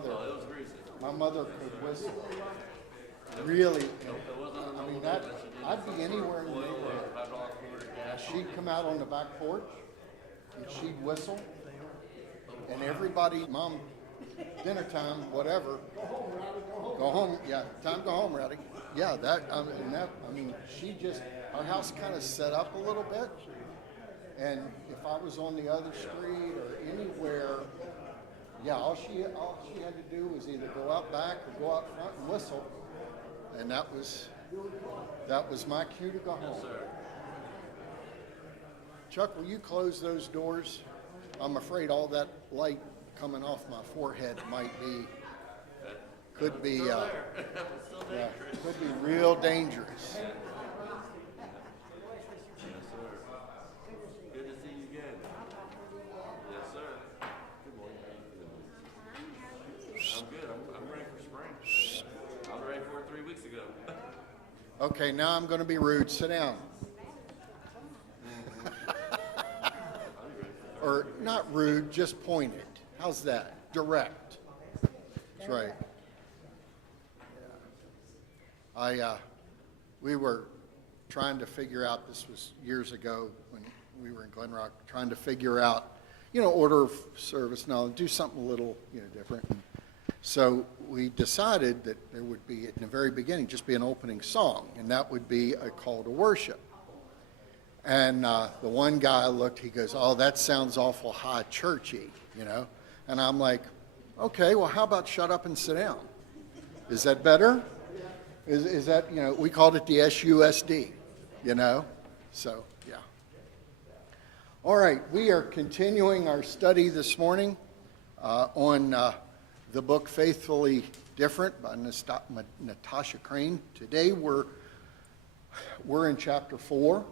mother. My mother could whistle. Really. I mean, I'd be anywhere in the neighborhood. She'd come out on the back porch and she'd whistle. And everybody, Mom, dinner time, whatever. Go home. Yeah, time to go home, Rowdy. Yeah, she just, our house kind of set up a little bit. And if I was on the other street or anywhere, yeah, all she had to do was either go out back or go out front and whistle. And that was my cue to go home. Yes, sir. Chuck, will you close those doors? I'm afraid all that light coming off my forehead could be real dangerous. Yes, sir. Good to see you again. Yes, sir. Good morning. I'm good. I'm ready for spring. I was ready for it 3 weeks ago. Okay, now I'm going to be rude. Sit down. Or not rude, just pointed. How's that? Direct. That's right. We were trying to figure out, this was years ago when we were in Glen Rock, trying to figure out, order of service. Now, do something a little, different. So we decided that there would be, in the very beginning, just be an opening song, and that would be a call to worship. And the one guy looked, he goes, "Oh, that sounds awful high churchy, And I'm like, okay, well, how about shut up and sit down? Is that better? Is that, we called it the SUSD, So, yeah. All right, we are continuing our study this morning on the book Faithfully Different by Natasha Crane. Today we're in chapter 4,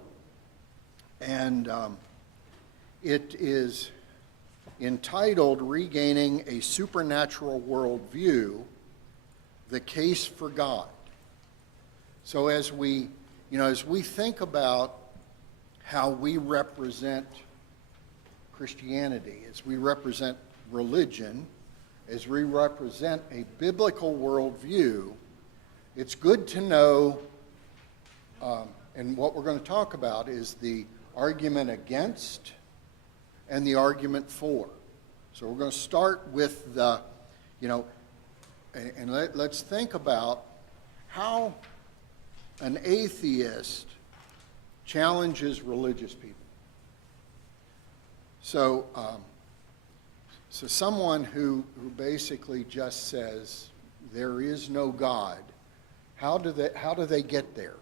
and it is entitled Regaining a Supernatural Worldview, The Case for God. So as we think about how we represent Christianity, as we represent religion, as we represent a biblical worldview, it's good to know, and what we're going to talk about is the argument against and the argument for. So we're going to start with the, and let's think about how an atheist challenges religious people. So, someone who basically just says there is no God, how do they get there,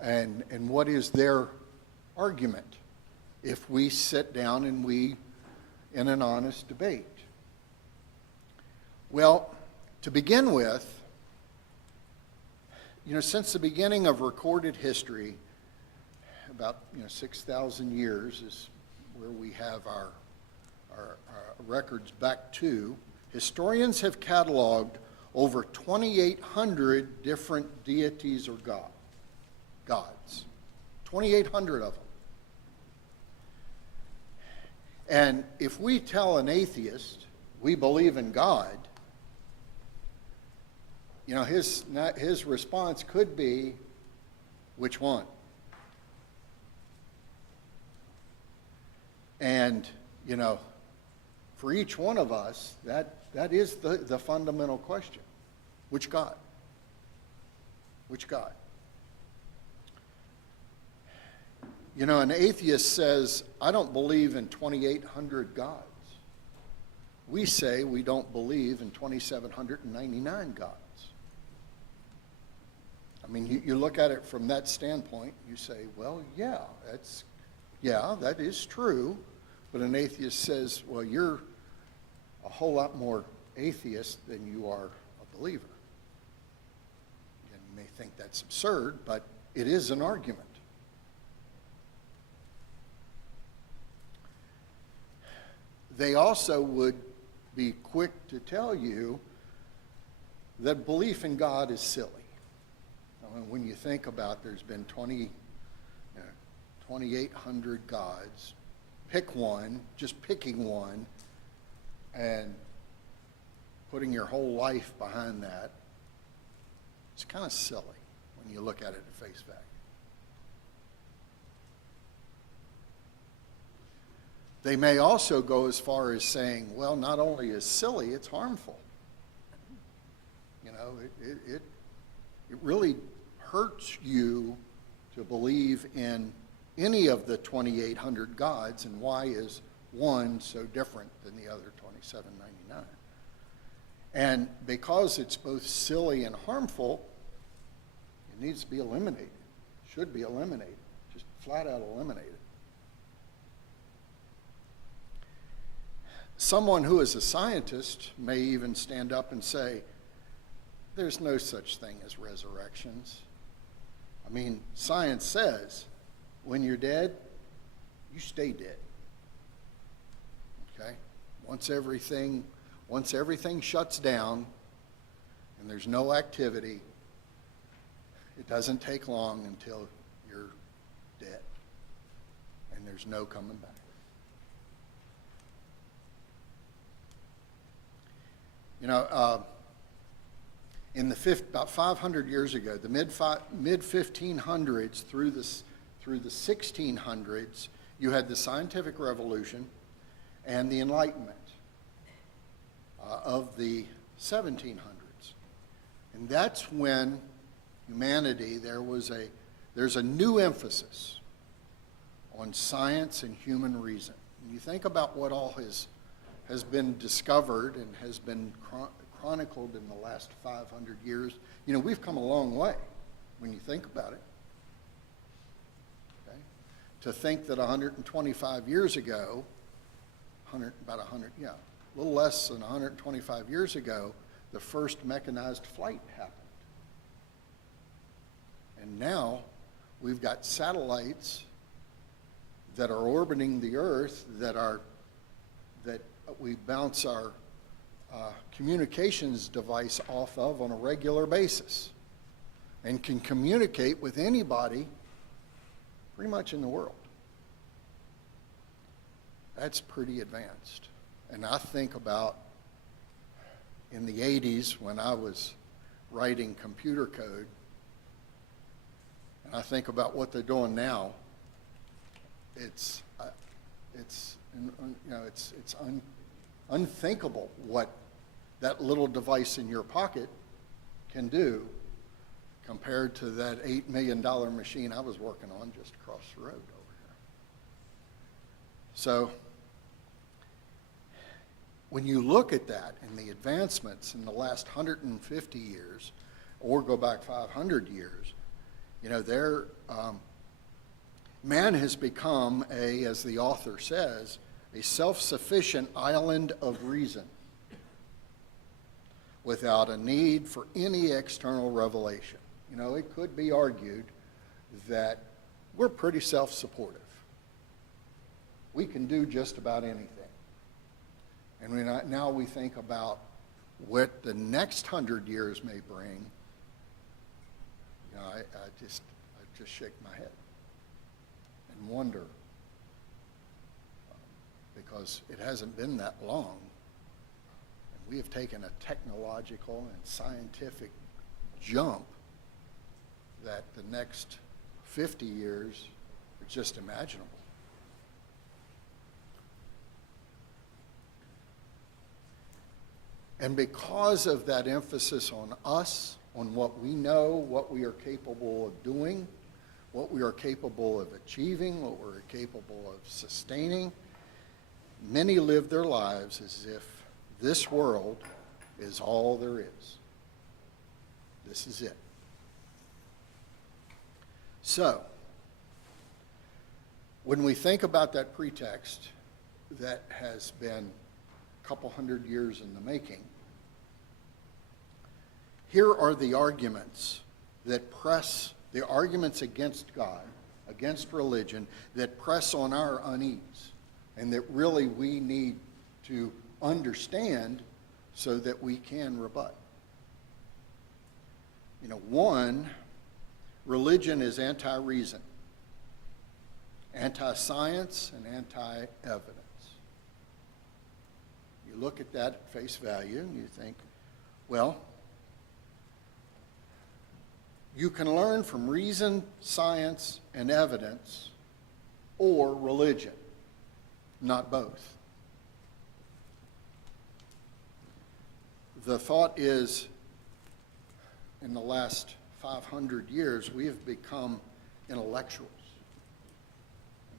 and what is their argument if we sit down and in an honest debate? Well, to begin with, since the beginning of recorded history, about 6,000 years is where we have our records back to, historians have cataloged over 2,800 different deities or gods. 2,800 of them. And if we tell an atheist we believe in God, his response could be, which one? And, for each one of us, that is the fundamental question. Which God? Which God? An atheist says, I don't believe in 2,800 gods. We say we don't believe in 2,799 gods. I mean, you look at it from that standpoint, you say, well, that is true. But an atheist says, well, you're a whole lot more atheist than you are a believer. And you may think that's absurd, but it is an argument. They also would be quick to tell you that belief in God is silly. When you think about, there's been 2,800 gods. Pick one, just picking one, and putting your whole life behind that, it's kind of silly when you look at it at face value. They may also go as far as saying, well, not only is silly, it's harmful. You know, it really hurts you to believe in any of the 2,800 gods, and why is one so different than the other 2,799? And because it's both silly and harmful, it needs to be eliminated, should be eliminated, just flat out eliminated. Someone who is a scientist may even stand up and say, there's no such thing as resurrections. I mean, science says when you're dead, you stay dead. Okay? Once everything shuts down and there's no activity, it doesn't take long until you're dead and there's no coming back. You know, about 500 years ago, the mid 1500s through the 1600s, you had the scientific revolution and the Enlightenment of the 1700s. And that's when humanity, there's a new emphasis on science and human reason. When you think about what all has been discovered and has been chronicled in the last 500 years, you know, we've come a long way when you think about it. Okay? To think that 125 years ago, a little less than 125 years ago, the first mechanized flight happened. And now we've got satellites that are orbiting the Earth that we bounce our communications device off of on a regular basis and can communicate with anybody pretty much in the world. That's pretty advanced. And I think about in the 80s when I was writing computer code, and I think about what they're doing now, it's unthinkable what that little device in your pocket can do compared to that $8 million machine I was working on just across the road over here. So when you look at that and the advancements in the last 150 years, or go back 500 years, you know, man has become as the author says, a self-sufficient island of reason without a need for any external revelation. You know, it could be argued that we're pretty self-supportive. We can do just about anything. And now we think about what the next 100 years may bring. You know, I just shake my head and wonder, because it hasn't been that long, and we have taken a technological and scientific jump that the next 50 years are just imaginable. And because of that emphasis on us, on what we know, what we are capable of doing, what we are capable of achieving, what we're capable of sustaining, many live their lives as if this world is all there is. This is it. So, when we think about that pretext that has been a couple hundred years in the making, here are the arguments the arguments against God, against religion, that press on our unease, and that really we need to understand so that we can rebut. You know, one, religion is anti-reason, anti-science, and anti-evidence. You you look at that at face value and you think, well, you can learn from reason, science, and evidence, or religion, not both. The thought is, in the last 500 years, we have become intellectuals.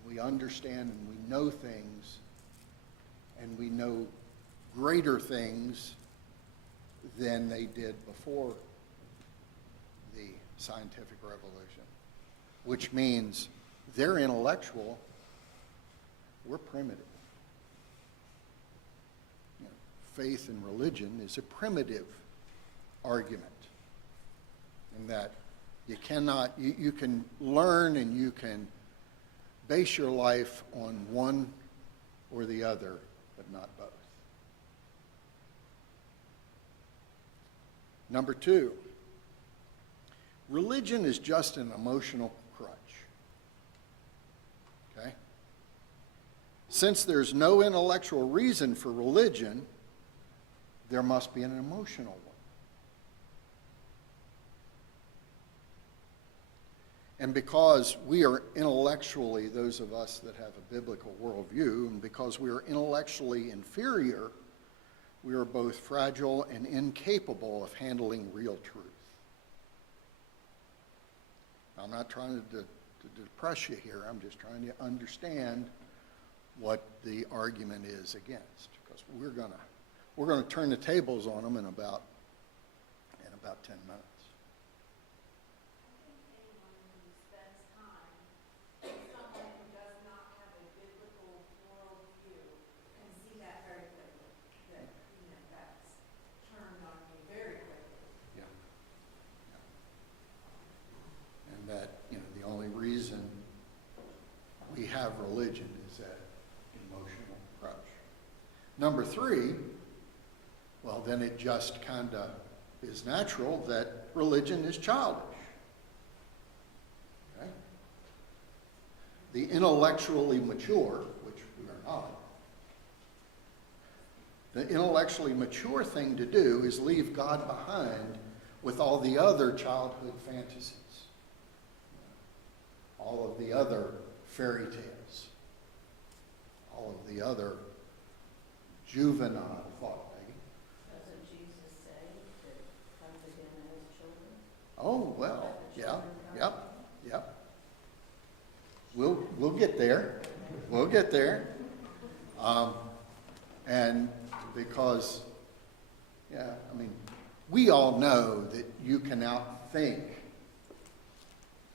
We understand and we know things, and we know greater things than they did before the scientific revolution, which means they're intellectual, we're primitive. You know, faith and religion is a primitive argument in that you cannot, you can learn and you can base your life on one or the other, but not both. Number two, religion is just an emotional crutch. Okay? Since there's no intellectual reason for religion, there must be an emotional one. And because we are intellectually, those of us that have a biblical worldview, and because we are intellectually inferior, we are both fragile and incapable of handling real truth. I'm not trying to depress you here. I'm just trying to understand what the argument is against, because we're gonna turn the tables on them in about 10 minutes. Reason we have religion is that emotional crutch. Number three, well, then it just kind of is natural that religion is childish. Okay? The intellectually mature, which we are not, the intellectually mature thing to do is leave God behind with all the other childhood fantasies. All of the other fairy tales, all of the other juvenile thought, Maggie. Doesn't Jesus say that come to him as children? Oh, well, yep. We'll get there. We'll get there. And because, we all know that you can outthink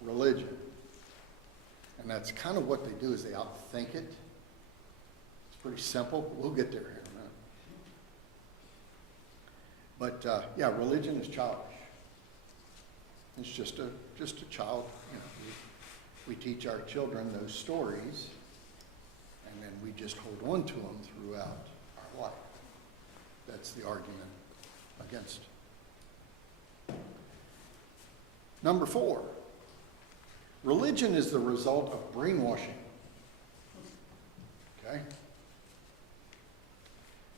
religion. And that's kind of what they do, is they outthink it. It's pretty simple. We'll get there in a minute. But religion is childish. It's just a child. You know, we teach our children those stories, and then we just hold on to them throughout our life. That's the argument against it. Number four. Religion is the result of brainwashing. Okay?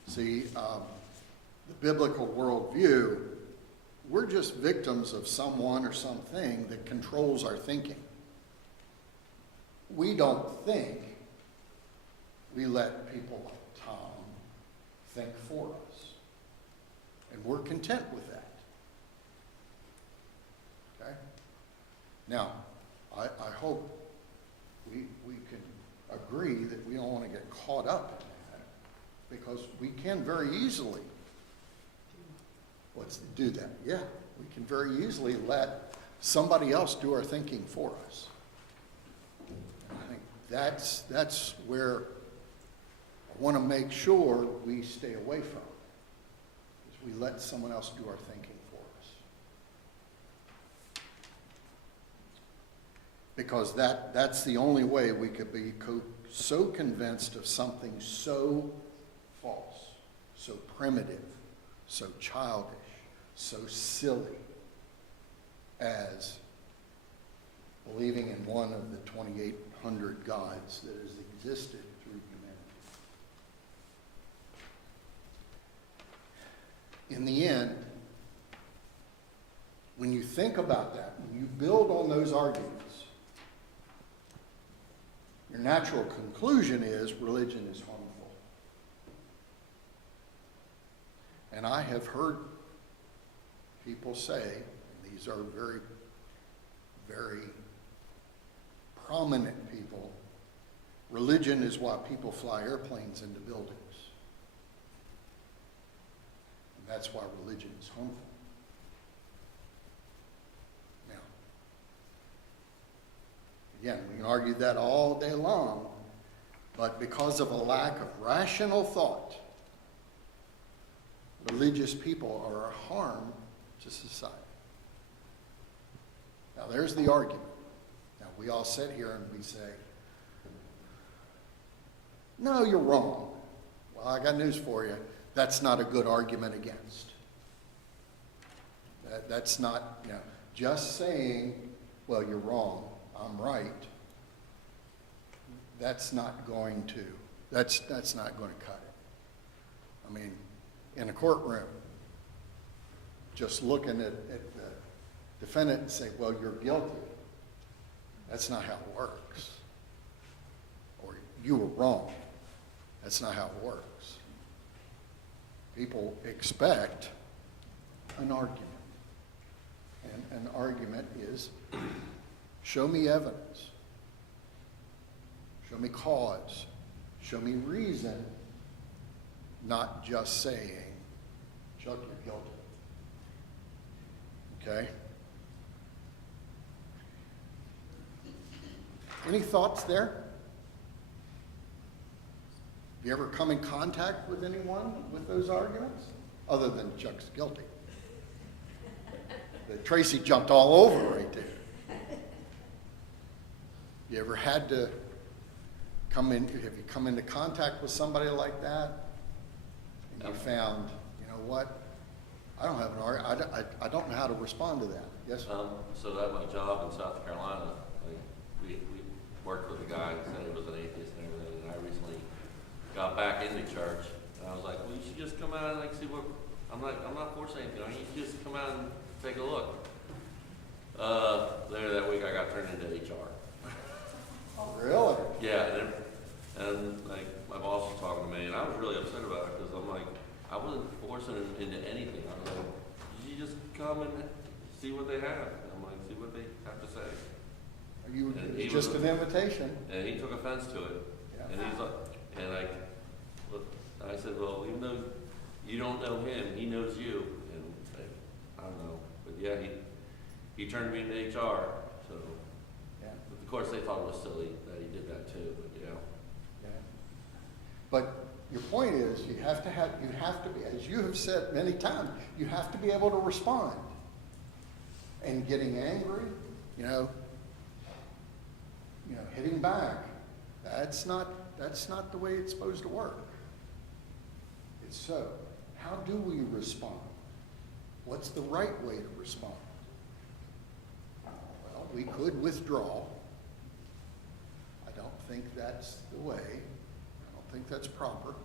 See, the biblical worldview, we're just victims of someone or something that controls our thinking. We don't think. We let people like Tom think for us. And we're content with that. Okay? Now, I hope we can agree that we don't want to get caught up in that, because we can very easily do that. Yeah, we can very easily let somebody else do our thinking for us. And I think that's where I want to make sure we stay away from, is we let someone else do our thinking for us. Because that's the only way we could be so convinced of something so false, so primitive, so childish, so silly as believing in one of the 2,800 gods that has existed through humanity. in the end, when you think about that, when you build on those arguments, your natural conclusion is religion is harmful. And I have heard people say, and these are very, very prominent people, religion is why people fly airplanes into buildings. And that's why religion is harmful. Now, again, we can argue that all day long, but because of a lack of rational thought, religious people are a harm to society. Now, there's the argument. Now, we all sit here and we say, no, you're wrong. Well, I got news for you. That's not a good argument against. That's not, just saying, well, you're wrong, I'm right. That's not going to cut it. I mean, in a courtroom, just looking at the defendant and say, well, you're guilty. That's not how it works. Or you were wrong. That's not how it works. People expect an argument. And an argument is, show me evidence. Show me cause. Show me reason. Not just saying, Chuck, you're guilty. Okay? Any thoughts there? Have you ever come in contact with anyone with those arguments? Other than Chuck's guilty. But Tracy jumped all over right there. You ever had to have you come into contact with somebody like that? And you found, you know what? I don't have an argument. I don't know how to respond to that. Yes? So at my job in South Carolina, we worked with a guy that said he was an atheist and everything, and I recently got back into church, and I was like, well, you should just come out and see what, I'm not forcing anything, you should just come out and take a look. Later that week I got turned into HR. Really? Yeah, and my boss was talking to me, and I was really upset about it, because I'm like, I wasn't forcing him into anything. I was like, you just come and see what they have. I'm like, see what they have to say. It's just an invitation. And he took offense to it. Yeah. And he's like, I said, well, even though you don't know him, he knows you. And I don't know, but yeah, he turned me into HR. So, Yeah. but of course, they thought it was silly that he did that too. But Yeah. But your point is, you have to be, as you have said many times, you have to be able to respond. And getting angry, hitting back, that's not the way it's supposed to work. It's so. How do we respond? What's the right way to respond? Well, we could withdraw. I don't think that's the way. I don't think that's proper.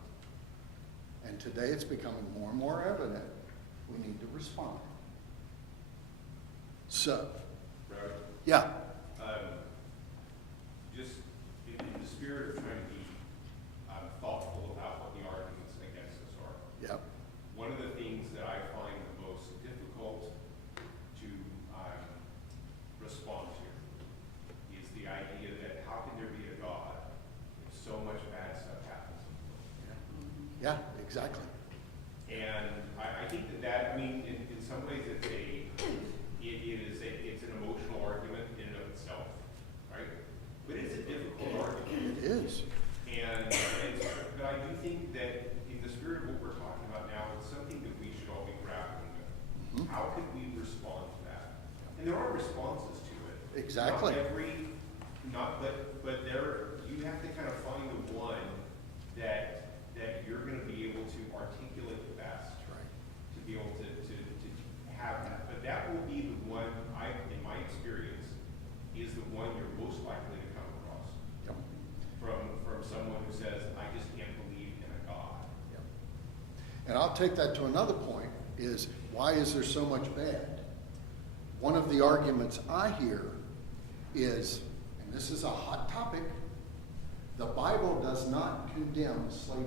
And today it's becoming more and more evident we need to respond. So, Rowdy, yeah. just in the spirit of trying to be thoughtful about what the arguments against us are. Yep. One of the things that I find the most difficult to respond to is the idea that how can there be a God if so much bad stuff happens? Yeah, exactly. And I think that in some ways it's an emotional argument in and of itself, right? But it's a difficult argument. It is. But I do think that in the spirit of what we're talking about now, it's something that we should all be grappling with. Mm-hmm. How could we respond to that? And there are responses to it. Exactly. But you have to kind of find the one that you're going to be able to articulate the best. Right. To be able to have that. But that will be the one, in my experience, is the one you're most likely to come across. Yep. From someone who says, I just can't believe in a God. Yep. And I'll take that to another point, is, why is there so much bad? One of the arguments I hear is, and this is a hot topic, the Bible does not condemn slavery.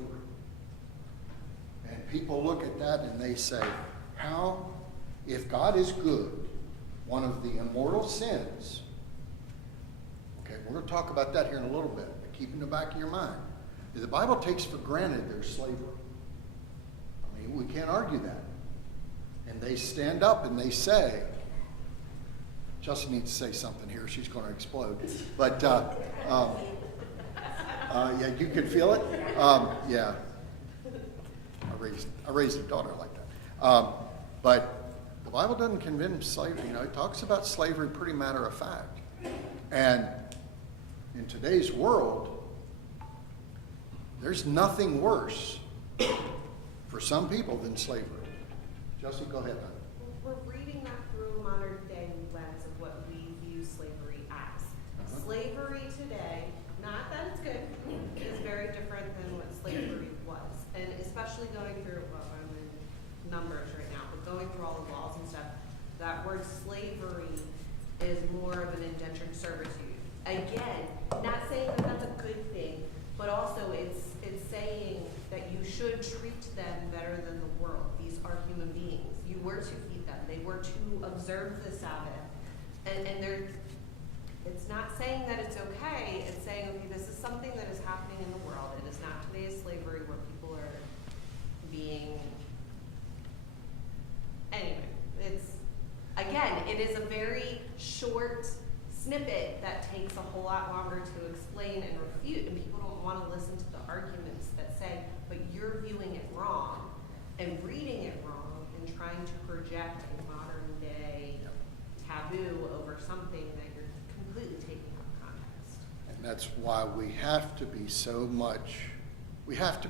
And people look at that and they say, how, if God is good, one of the immortal sins, okay, we're going to talk about that here in a little bit, but keep in the back of your mind, the Bible takes for granted there's slavery. I mean, we can't argue that. And they stand up and they say, Chelsea needs to say something here, she's going to explode. But, yeah, you could feel it? Yeah. I raised a daughter like that. But the Bible doesn't condemn slavery. You know, it talks about slavery pretty matter of fact. And in today's world, there's nothing worse for some people than slavery. Chelsea, go ahead, hon. We're reading that through a modern day lens of what we view slavery as. Slavery today, not that it's good, is very different than what slavery was. And especially going through, well, I'm in numbers right now, but going through all the laws and stuff, that word slavery is more of an indentured servitude. Again, not saying that that's a good thing, but also it's saying that you should treat them better than the world. These are human beings. You were to feed them. They were to observe the Sabbath. And it's not saying that it's okay. It's saying, okay, this is something that is happening in the world. It is not today's slavery where people are being, anyway, again, it is a very short snippet that takes a whole lot longer to explain and refute, and people don't want to listen to the arguments that say, but you're viewing it wrong and reading it wrong and trying to project a modern day taboo over something that you're completely taking out of context. And that's why we have to be so much, we have to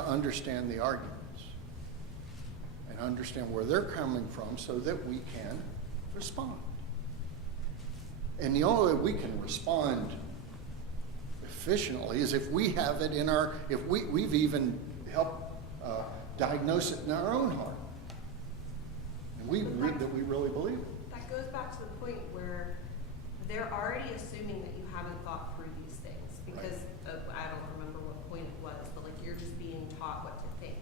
understand the arguments and understand where they're coming from so that we can respond. And the only way we can respond efficiently is if we have it in our, if we've even helped diagnose it in our own heart. And we really believe it. That goes back to the point where they're already assuming that you haven't thought through these things because I don't remember what point it was, but like you're just being taught what to think.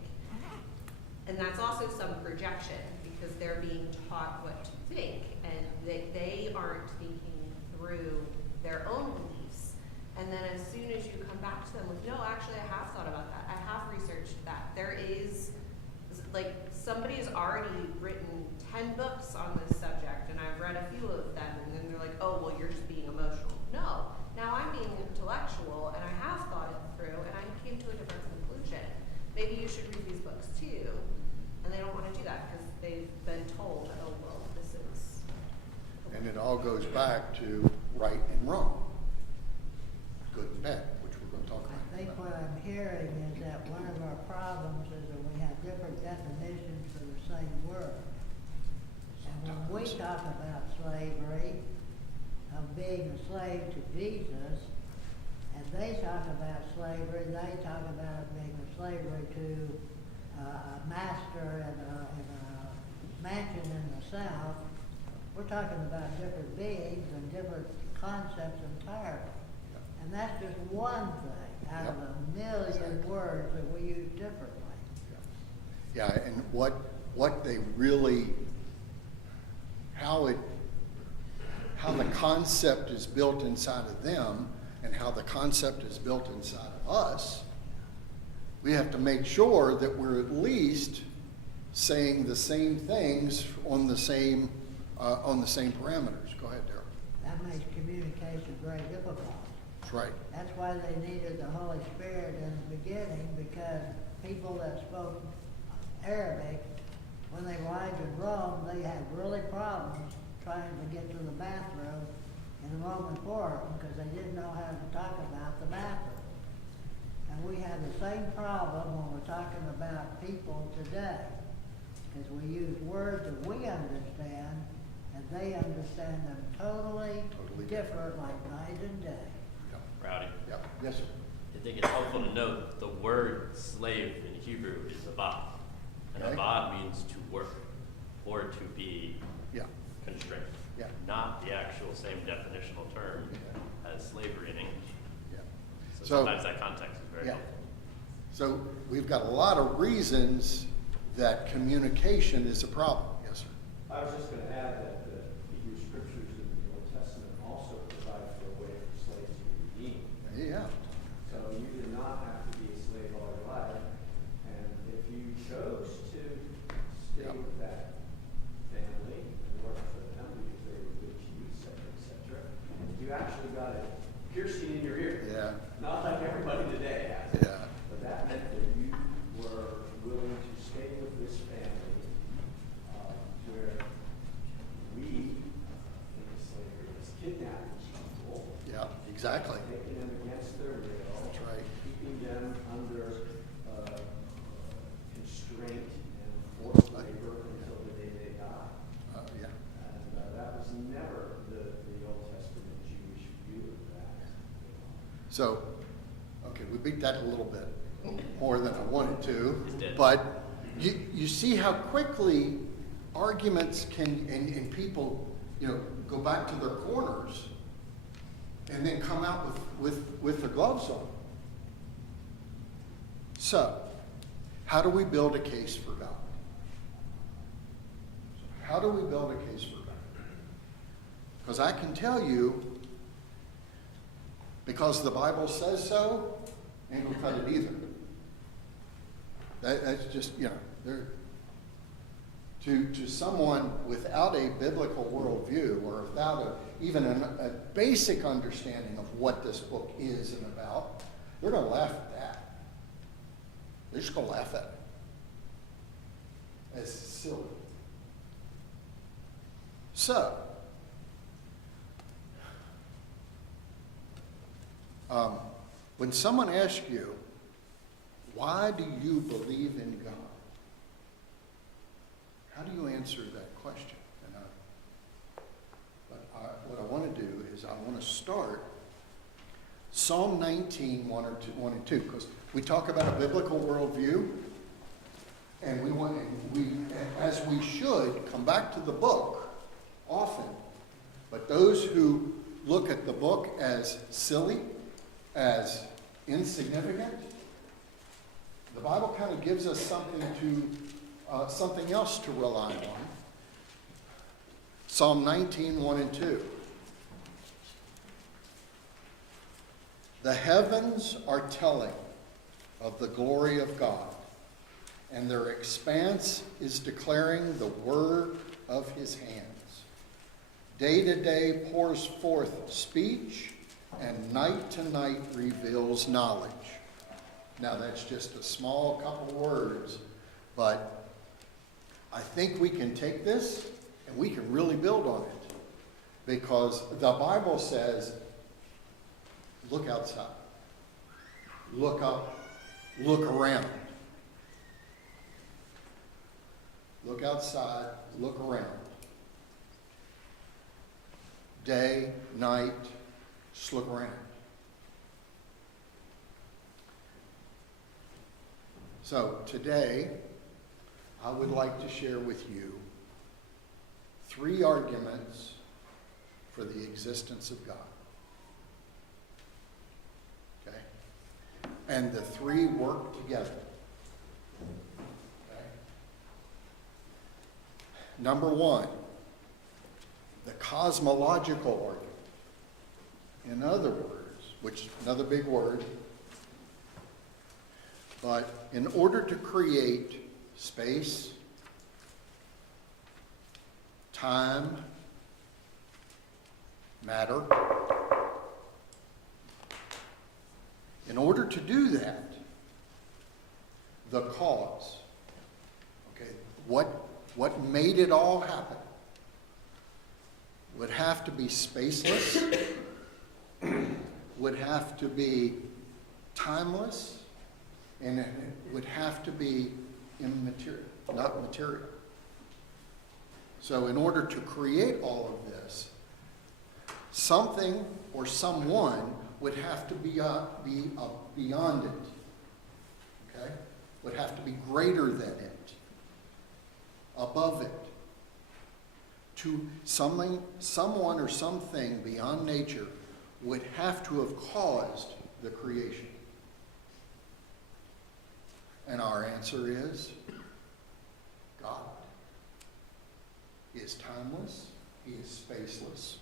And that's also some projection because they're being taught what to think and they aren't thinking through their own beliefs. And then as soon as you come back to them with, no, actually I have thought about that. I have researched that. There is, like, somebody has already written 10 books on this subject and I've read a few of them and then they're like, oh, well, you're just being emotional. No, now I'm being intellectual and I have thought it through and I came to a different conclusion. Maybe you should read these books too. And they don't want to do that because they've been told, oh, well, this is. And it all goes back to right and wrong, good and bad, which we're going to talk about. I think what I'm hearing is that one of our problems is that we have different definitions for the same word. And when we talk about slavery, of being a slave to Jesus, and they talk about slavery, they talk about being a slavery to a master in a mansion in the South. We're talking about different beings and different concepts entirely. And that's just one thing out of a million words that we use differently. Yeah, and what they really, how the concept is built inside of them and how the concept is built inside of us, we have to make sure that we're at least saying the same things on the same parameters. Go ahead, Darryl. That makes communication very difficult. That's right. That's why they needed the Holy Spirit in the beginning, because people that spoke Arabic, when they arrived in Rome, they had really problems trying to get to the bathroom in the Roman Forum because they didn't know how to talk about the bathroom. And we have the same problem when we're talking about people today, because we use words that we understand, and they understand them totally different, like night and day. Yep. Rowdy. Yep. Yes, sir. I think it's helpful to note the word slave in Hebrew is abad. And Okay. abad means to work or to be Yeah, constrained. yeah, Not the actual same definitional term yeah, as slavery in English. yeah. So So- sometimes that context is very Yeah. helpful. So we've got a lot of reasons that communication is a problem. Yes, sir. I was just going to add that the Hebrew scriptures in the Old Testament also provide for a way for slaves to be redeemed. Yeah, So you did not have to be a slave all your life, and if you chose to stay Yep. with that family and work for them because they were good to you, et cetera, you actually got a piercing in your ear. yeah, Not like everybody today has. yeah, But that meant that you were willing to stay with this family, where we, think of slavery as kidnapping people, yeah, exactly. taking them against their will. That's right. Keeping them under constraint and forced labor until the day they die. Yeah. And that was never the Old Testament Jewish view of that. So, okay, we beat that a little bit more than I wanted to, It's dead. but you see how quickly arguments can, and people, go back to their corners and then come out with their gloves on. So, how do we build a case for God? How do we build a case for God? Because I can tell you, because the Bible says so, ain't gonna cut it either. That's just, there. To someone without a biblical worldview or without even a basic understanding of what this book is and about, they're going to laugh at that. They're just going to laugh at it as silly. So, when someone asks you, why do you believe in God? How do you answer that question? What I want to do is I want to start Psalm 19, 1 and 2, because we talk about a biblical worldview, and as we should, come back to the book often. But those who look at the book as silly, as insignificant, the Bible kind of gives us something else to rely on. Psalm 19, 1 and 2. The heavens are telling of the glory of God, and their expanse is declaring the word of his hands. Day to day pours forth speech, and night to night reveals knowledge. Now that's just a small couple words, but I think we can take this and we can really build on it. Because the Bible says, look outside, look up, look around. Look outside, look around. Day, night, just look around. So today, I would like to share with you 3 arguments for the existence of God. Okay? And the 3 work together. Okay? Number 1, the cosmological argument. In other words, which is another big word, but in order to create space, time, matter, in order to do that, the cause, okay, what made it all happen would have to be spaceless, would have to be timeless, and it would have to be immaterial, not material. So in order to create all of this, something or someone would have to be beyond it. Okay? Would have to be greater than it. above it, to something, someone or something beyond nature would have to have caused the creation. And our answer is God. He is timeless. He is spaceless.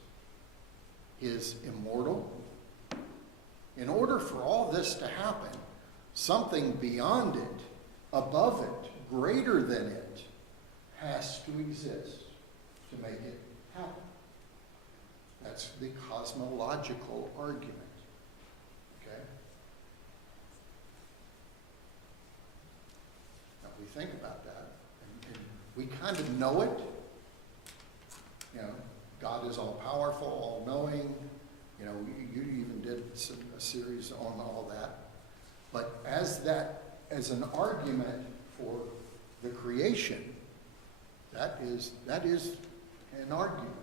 He is immortal. In order for all this to happen, something beyond it, above it, greater than it, has to exist to make it happen. That's the cosmological argument. Okay? Now we think about that, and we kind of know it. You know, God is all powerful, all knowing. You know, you even did a series on all that. But as an argument for the creation, that is an argument.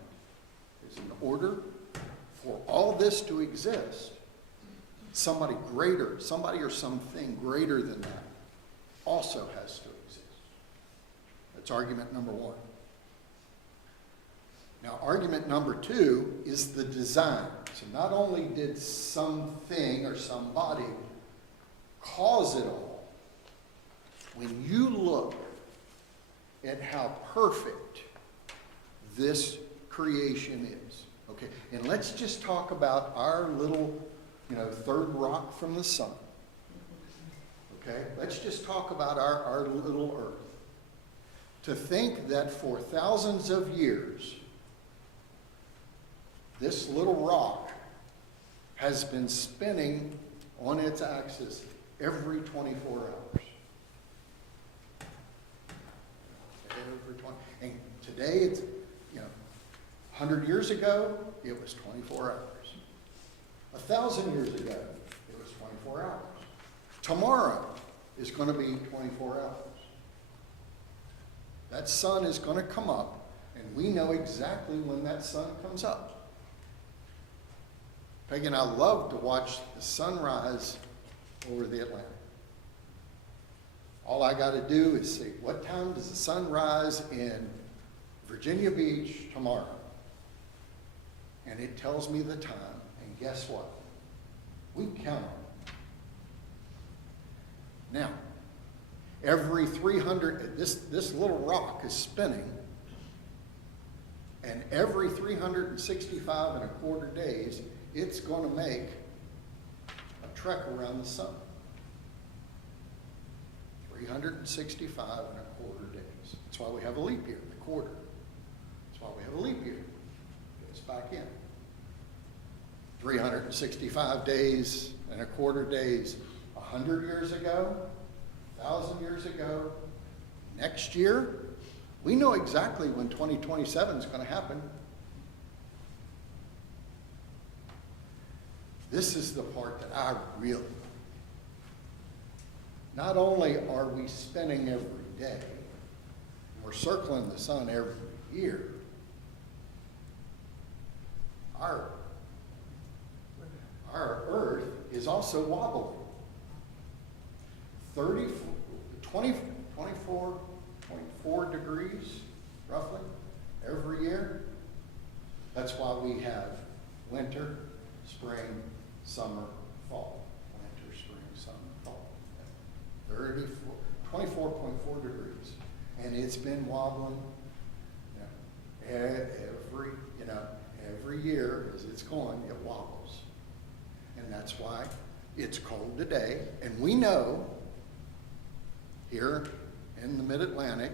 It's an order for all this to exist. Somebody greater, somebody or something greater than that also has to exist. That's argument number one. Now, argument number two is the design. So not only did something or somebody cause it all, when you look at how perfect this creation is, okay, and let's just talk about our little, third rock from the sun, okay? Let's just talk about our little earth. To think that for thousands of years, this little rock has been spinning on its axis every 24 hours. Every 20. And today it's, 100 years ago, it was 24 hours. 1,000 years ago, it was 24 hours. Tomorrow is going to be 24 hours. That sun is going to come up, and we know exactly when that sun comes up. Peggy and I love to watch the sunrise over the Atlantic. All I got to do is see, what time does the sun rise in Virginia Beach tomorrow? And it tells me the time, and guess what? We count on it. Now, every 300, this little rock is spinning, and every 365 and a quarter days, it's going to make a trek around the sun. 365 and a quarter days. That's why we have a leap year, the quarter. That's why we have a leap year. Get us back in. 365 days and a quarter days 100 years ago, 1,000 years ago, next year. We know exactly when 2027 is going to happen. This is the part that I really like. Not only are we spinning every day, we're circling the sun every year, our Earth is also wobbling. 24 degrees, roughly, every year. That's why we have winter, spring, summer, fall. Winter, spring, summer, fall. 24.4 degrees. And it's been wobbling every year as it's going, it wobbles. And that's why it's cold today. And we know here in the mid-Atlantic,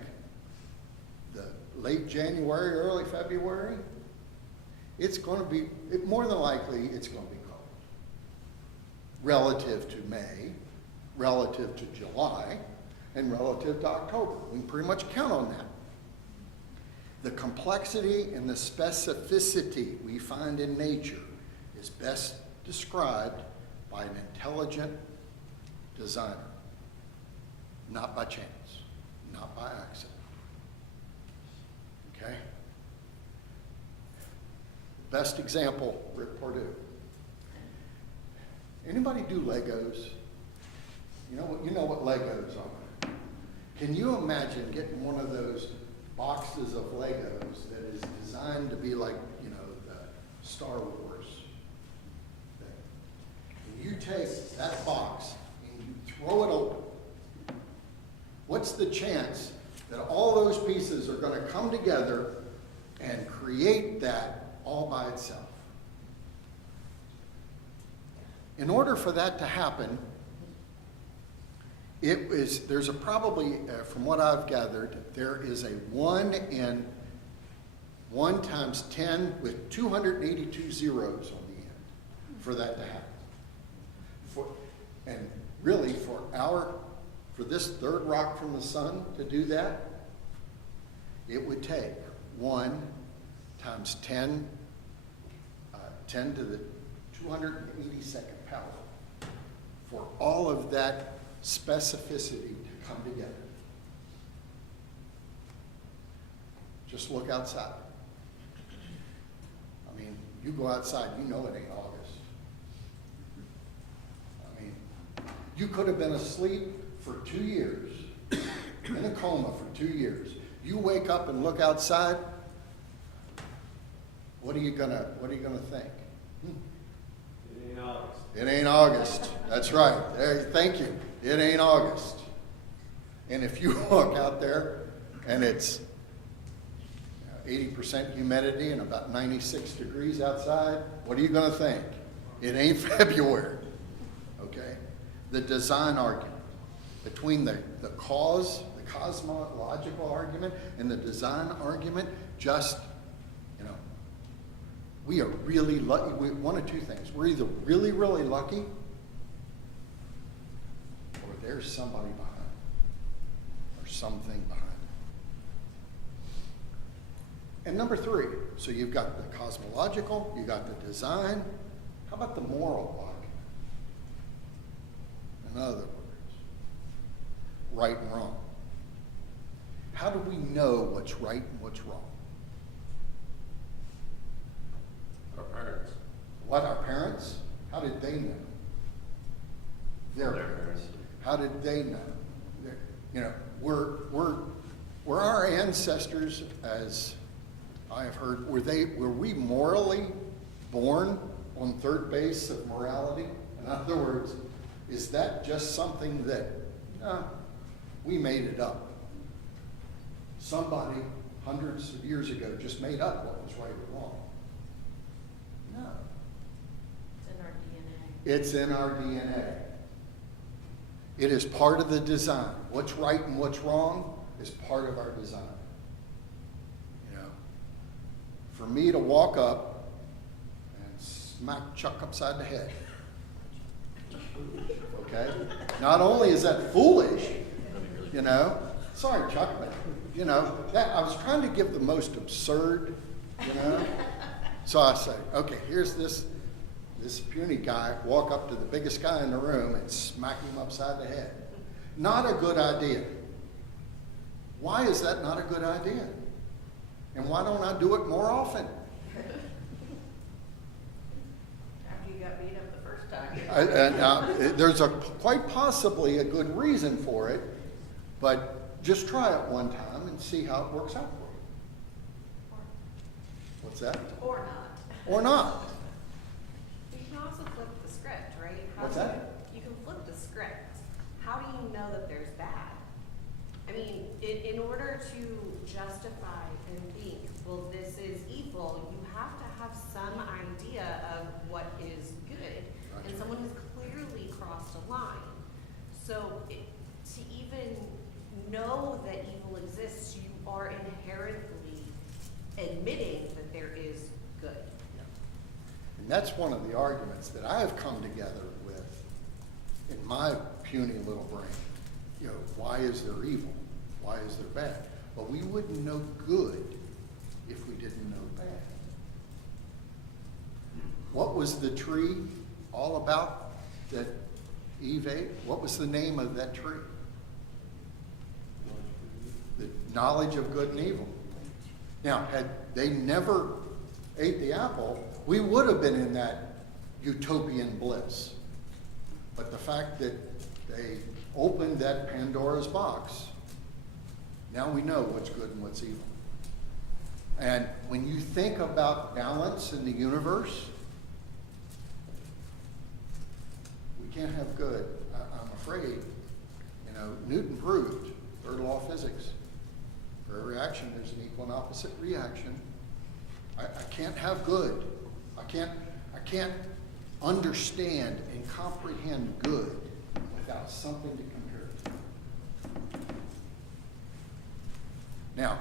the late January, early February, it's going to be, more than likely, it's going to be cold. Relative to May, relative to July, and relative to October. We can pretty much count on that. The complexity and the specificity we find in nature is best described by an intelligent designer. Not by chance, not by accident. Okay? Best example, Rick Perdue. Anybody do Legos? You know what Legos are. Can you imagine getting one of those boxes of Legos that is designed to be like, you know, the Star Wars thing. And you take that box and you throw it open. What's the chance that all those pieces are going to come together and create that all by itself? In order for that to happen, there's a probably, from what I've gathered, there is a 1 in 1 times 10 with 282 zeros on the end for that to happen. And really, for this third rock from the sun to do that, it would take 1 times 10 to the 282nd power for all of that specificity to come together. Just look outside. I mean, you go outside, you know it ain't August. I mean, you could have been asleep for 2 years, in a coma for 2 years. You wake up and look outside, what are you gonna think? It ain't August. It ain't August. That's right. Thank you. It ain't August. And if you walk out there and it's 80% humidity and about 96 degrees outside, what are you going to think? It ain't February. Okay? The design argument between the cosmological argument and the design argument, just, you know, we are really lucky. One of two things. We're either really, really lucky, or there's somebody behind it, or something behind it. And number 3, so you've got the cosmological, you got the design. How about the moral argument? In other words, right and wrong. How do we know what's right and what's wrong? Our parents. What, our parents? How did they know? Their parents. How did they know? You know, were our ancestors, as I have heard, were we morally born on third base of morality? In other words, is that just something that we made it up? Somebody hundreds of years ago just made up what was right or wrong. No. It's in our DNA. It's in our DNA. It is part of the design. What's right and what's wrong is part of our design. You know, for me to walk up and smack Chuck upside the head, okay? Not only is that foolish, you know, sorry Chuck, but you know, I was trying to give the most absurd, you know. So I say, okay, here's this puny guy, walk up to the biggest guy in the room and smack him upside the head. Not a good idea. Why is that not a good idea? And why don't I do it more often? After you got beat up the first time. There's quite possibly a good reason for it, but just try it one time and see how it works out for you. What's that? Or not. Or not. You can also flip the script, right? What's that? You can flip the script. How do you know that there's bad? I mean, in order to justify and think, well, this is evil, you have to have some idea of what is good. And someone has clearly crossed a line. So to even know that evil exists, you are inherently admitting that there is good. And that's one of the arguments that I've come together with in my puny little brain. You know, why is there evil? Why is there bad? Well, we wouldn't know good if we didn't know bad. What was the tree all about that Eve ate? What was the name of that tree? The knowledge of good and evil. Now, had they never ate the apple, we would have been in that utopian bliss. But the fact that they opened that Pandora's box, now we know what's good and what's evil. And when you think about balance in the universe, we can't have good. I'm afraid, Newton proved, third law of physics, for every action there's an equal and opposite reaction. I can't have good. I can't understand and comprehend good without something to compare it to. Now,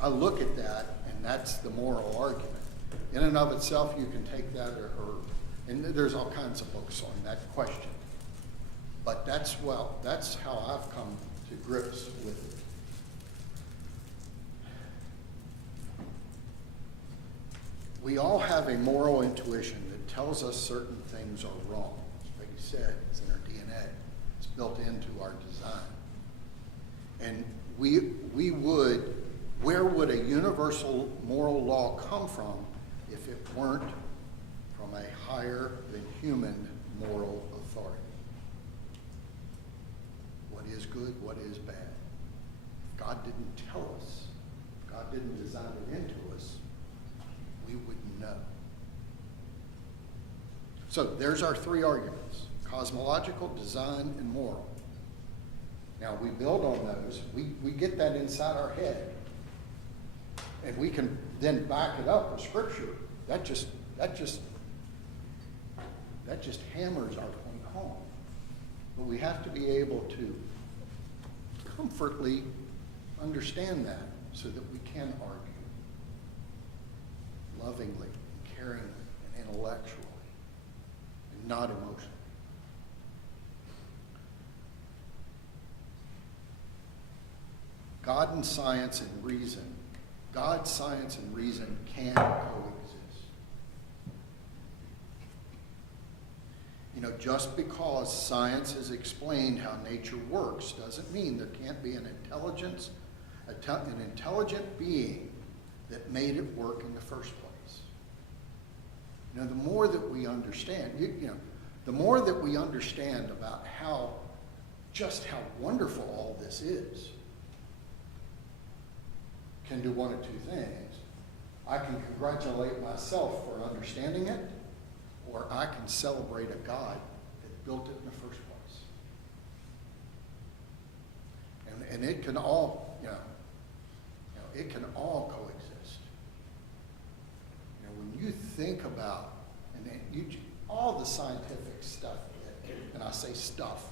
I look at that, and that's the moral argument. In and of itself, you can take that and there's all kinds of books on that question. But that's how I've come to grips with it. We all have a moral intuition that tells us certain things are wrong. Like you said, it's in our DNA. It's built into our design. And where would a universal moral law come from if it weren't from a higher than human moral authority? What is good, what is bad? If God didn't tell us, if God didn't design it into us, we wouldn't know. So there's our three arguments: cosmological, design, and moral. Now we build on those. We get that inside our head. And we can then back it up with scripture. That just hammers our point home. But we have to be able to comfortably understand that so that we can argue lovingly, caringly, and intellectually, and not emotionally. God and science and reason. God, science, and reason can coexist. Just because science has explained how nature works doesn't mean there can't be an intelligent being that made it work in the first place. The more that we understand, the more that we understand about just how wonderful all this is, can do one of two things. I can congratulate myself for understanding it, or I can celebrate a God that built it in the first place. And it can all, it can all coexist. When you think about, all the scientific stuff, and I say stuff,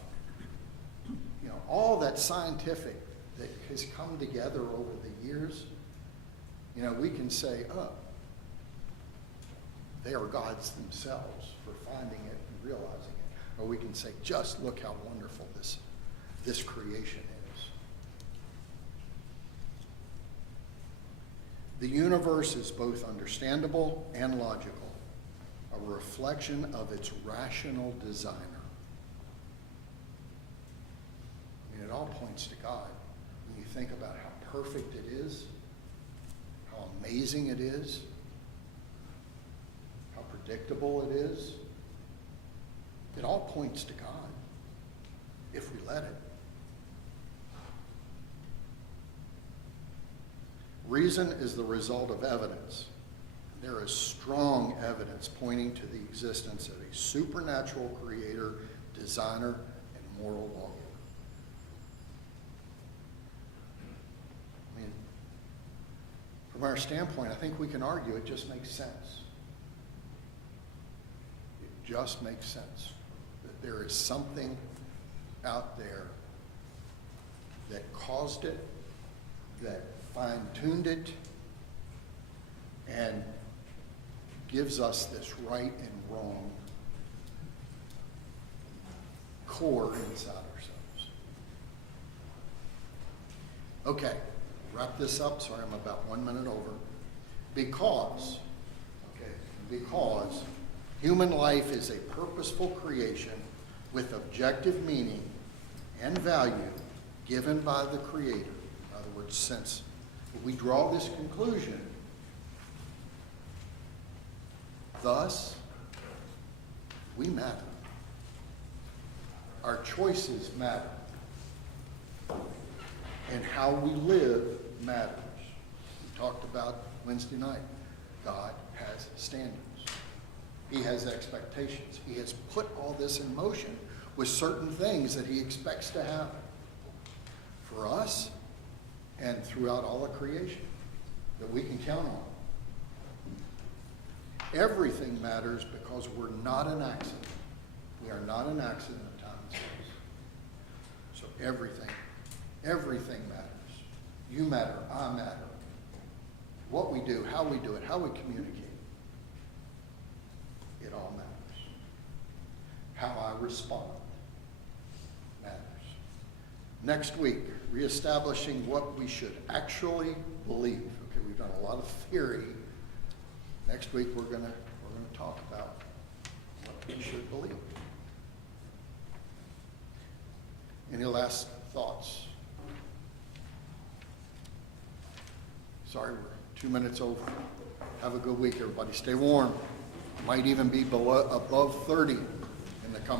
all that scientific that has come together over the years, we can say, they are gods themselves for finding it and realizing it. Or we can say, just look how wonderful this creation is. The universe is both understandable and logical, a reflection of its rational designer. It all points to God. When you think about how perfect it is, how amazing it is, how predictable it is, it all points to God, if we let it. Reason is the result of evidence. There is strong evidence pointing to the existence of a supernatural creator, designer, and moral lawgiver. From our standpoint, I think we can argue it just makes sense. It just makes sense that there is something out there that caused it, that fine-tuned it, and gives us this right and wrong core inside ourselves. Okay. Wrap this up. Sorry, I'm about 1 minute over. Because human life is a purposeful creation with objective meaning and value given by the Creator. In other words, since we draw this conclusion, thus, we matter. Our choices matter. And how we live matters. We talked about Wednesday night. God has standards. He has expectations. He has put all this in motion with certain things that he expects to happen for us and throughout all of creation that we can count on. Everything matters because we're not an accident. We are not an accident of time and space. So everything matters. You matter, I matter. What we do, how we do it, how we communicate. It all matters. How I respond matters. Next week, reestablishing what we should actually believe. Okay, we've done a lot of theory. Next week, we're gonna talk about what we should believe. Any last thoughts? Sorry, we're 2 minutes over. Have a good week, everybody. Stay warm. Might even be above 30 in the coming